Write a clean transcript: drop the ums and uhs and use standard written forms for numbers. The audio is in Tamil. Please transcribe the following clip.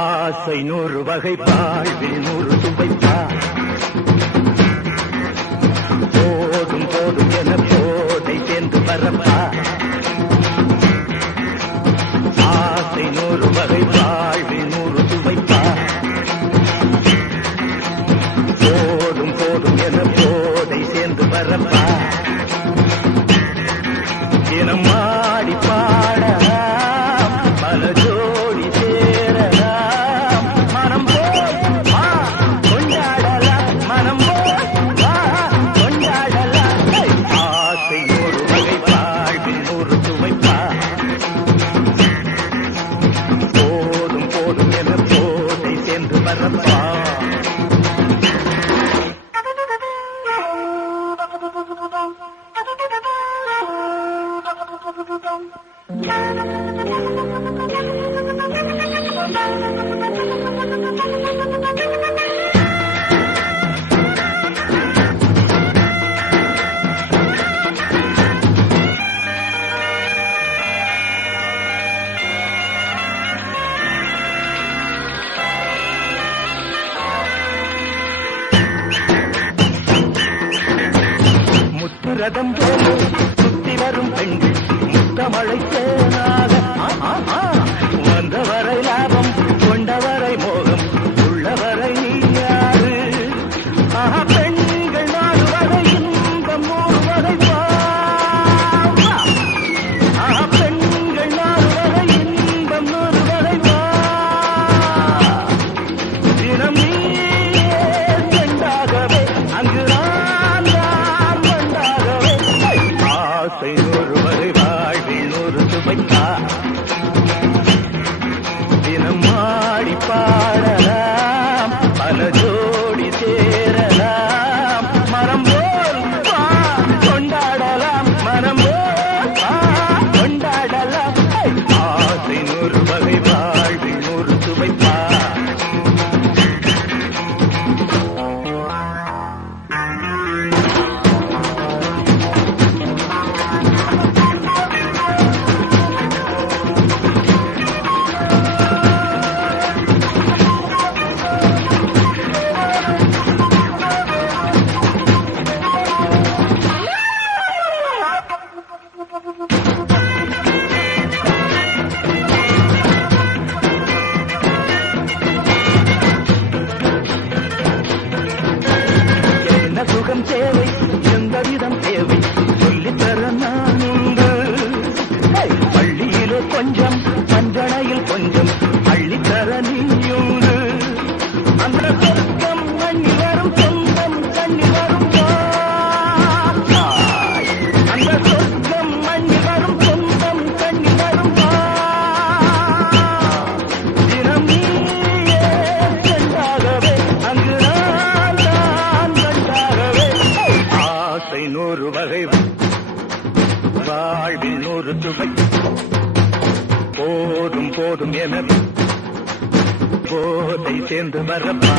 ஆசை 100 வகை வாழ்வில் 100 சுவைப்பா போதும் போதும் என போதை சேர்ந்து வரப்பா ஆசை 100 வகை வாழ்வில் 100 சுவைப்பா போதும் போதும் என போதை சேர்ந்து வரப்பா தினம் ஆடி பாடலாம் பல ஜோடி சேரலாம் மனம் போல் வா கொண்டாடலாம் மனம் போல் வா கொண்டாடலாம் ஆசை 100 வகை வாழ்வில் 100 சுவைப்பா போதும் போதும் என போதை சேர்ந்து வரப்பா முத்துரதம் போல சுத்தி வரும் பெண்கள் முத்தமழை தேனாக வந்தவரை லாபம் கொண்டவரை மோகம் உள்ளவரை நீயாறு பெண்கள் 4 வகை இன்பம் 100 வகை பெண்கள் 4 வகை இன்பம் 100 வகை தினம் நீயே சென்றாகவே அங்கு ஆசை 100 வகை வாழ்வில் 100 சுவைப்பா தினம் ஆடி பாடலாம் பல ஜோடி சேரலாம் மனம் போல் வா கொண்டாடலாம் மனம் போல் வா கொண்டாடலாம் ஆசை 100 வகை வாழ்வில் 100 சுவைப்பா சுகம் தேவை எந்த விதம் தேவை சொல்லித்தர நான் உண்டு பள்ளியிலே கொஞ்சம் பஞ்சனையில் கொஞ்சம் அள்ளித்தர நீயுண்டு அந்த சொர்க்கம் மண்ணி வரும் சொந்தம் கண்ணி வரும் அந்த சொர்க்கம் மண்ணி வரும் சொந்தம் கண்ணி வரும் தினம் நீயே சென்றாகவே அங்கு ஆசை 100 வகை வாழ்வில் 100 சுவை போதும் போதும் என போதை சேர்ந்து வரப்பா